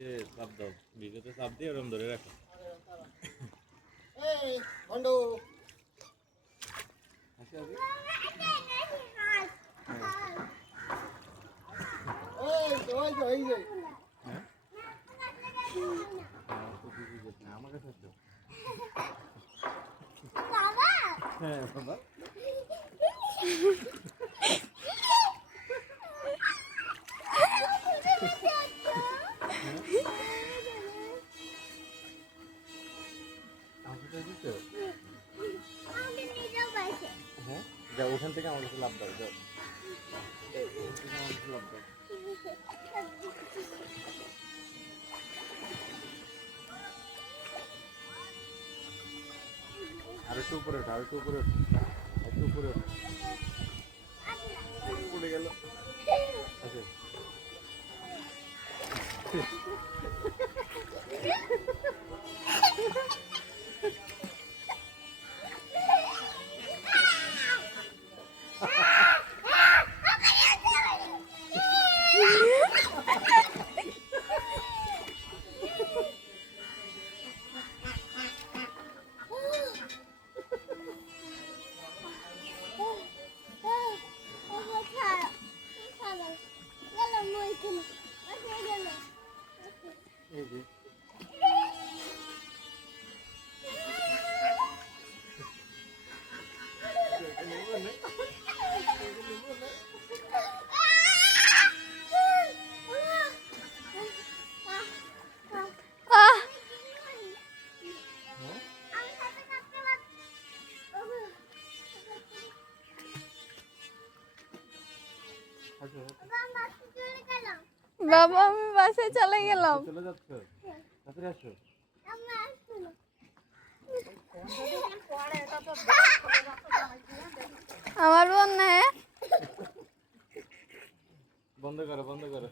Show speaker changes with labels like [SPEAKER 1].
[SPEAKER 1] এ, চাপ দাও ভিডিওতে চাপ দিয়ে ওরকম ধরে রাখো
[SPEAKER 2] এই বন্ধু
[SPEAKER 1] হাসি হ্যাঁ? যাও ওখান থেকে আমার কাছে লাভ দাও যাও। লাভ দাও আর একটু উপরে ওঠো আর একটু উপরে ওঠো। একটু উপরে ওঠো। পড়ে গেল। আচ্ছা। Uhum. Hadi.
[SPEAKER 3] বাবা আমি বাসায় চলে গেলাম।
[SPEAKER 1] চলে যাচ্ছ? তাড়াতাড়ি আসো।
[SPEAKER 3] আমার বোন না
[SPEAKER 1] বন্ধ করো বন্ধ করো।